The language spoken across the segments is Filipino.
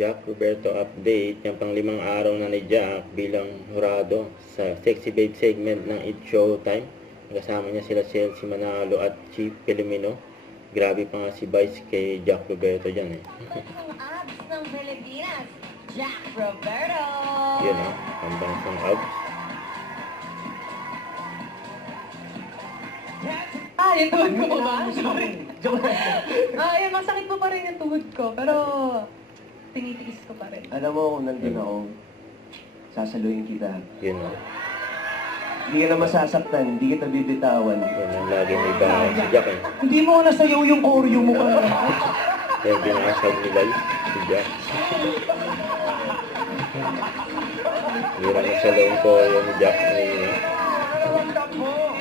Jack Roberto update. Yung pang 5 araw na ni Jack bilang hurado sa Sexy Babe segment ng It's Showtime. Kasama niya sila Chelsea Manalo at Chief Filomeno. Grabe pa nga si Vice kay Jack Roberto dyan eh. Ang abs ng Pilipinas, Jack Roberto! Yun o, ang bansang abs. Yung tuhod ko ba? Sorry. Yung masakit po pa rin yung tuhod ko, pero tinitiis ko pa rin. Alam mo kung nandun ako, sasaluhin kita. Yun o. Hindi ka na masasaktan, hindi kita bibitawan. Yun ang lagi may bahay si Jack eh. Hindi mo nasayaw yung choreo mo ka. Kaya binasag ni Vice si Jack. Hirang na sa loob ko yung Jack ngayon eh.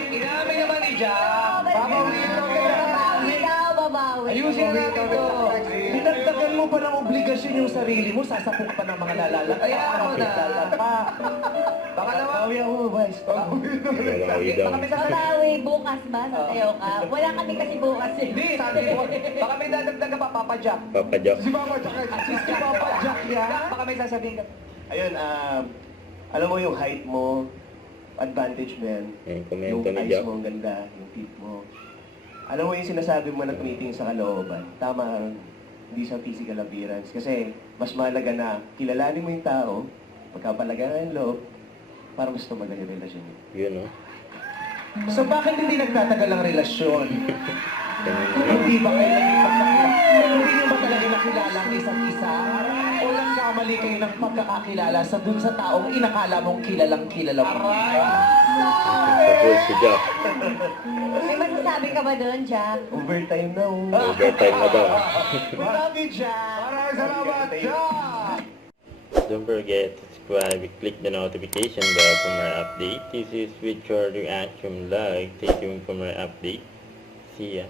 Inamin naman ni Jack. Babawiin mo Babawi daw, babawi. Ayusin na natin ito. Dinagdagan mo pa ng obligasyon yung sarili mo, sasapok pa ng mga lalala. Kaya ako na. Baka naman. Bawi ako, Vice. Babawi daw. Babawi bukas ba? Sasayaw ka? Wala kami kasi bukas eh. Hindi, sabi ko. Baka may dadagdag ka pa, Papa Jack. Papa Jack. Si Papa Jack. Si Papa Jack yan. Baka may sasabihin ka. Ayun, alam mo yung height mo, advantage mo yan. Yung Yung komento ni eyes Jack. mo, ang ganda, yung feet mo. Alam mo yung sinasabi mo na tumitingin sa kalooban. Tama, hindi sa physical appearance. Kasi mas mahalaga na kilalanin mo yung tao, pagkapalagaan ng loob, para mas tumagal yung relasyon mo. Yun o. So bakit hindi nagtatagal ang relasyon? Ganun Kung yun. hindi ba kayo hindi nyo ba talaga nakilala ang isa't isa? O nagkamali kayo ng pagkakakilala sa dun sa taong inakala mong kilala mo? Tapos si Jack. May masasabi ka ba doon, Jack? Overtime na. Overtime na daw. Marami dyan! Maraming salamat, Jack! Don't forget to subscribe and click the notification bell for more updates. This is with your reaction vlog. Stay tuned for more updates. See ya.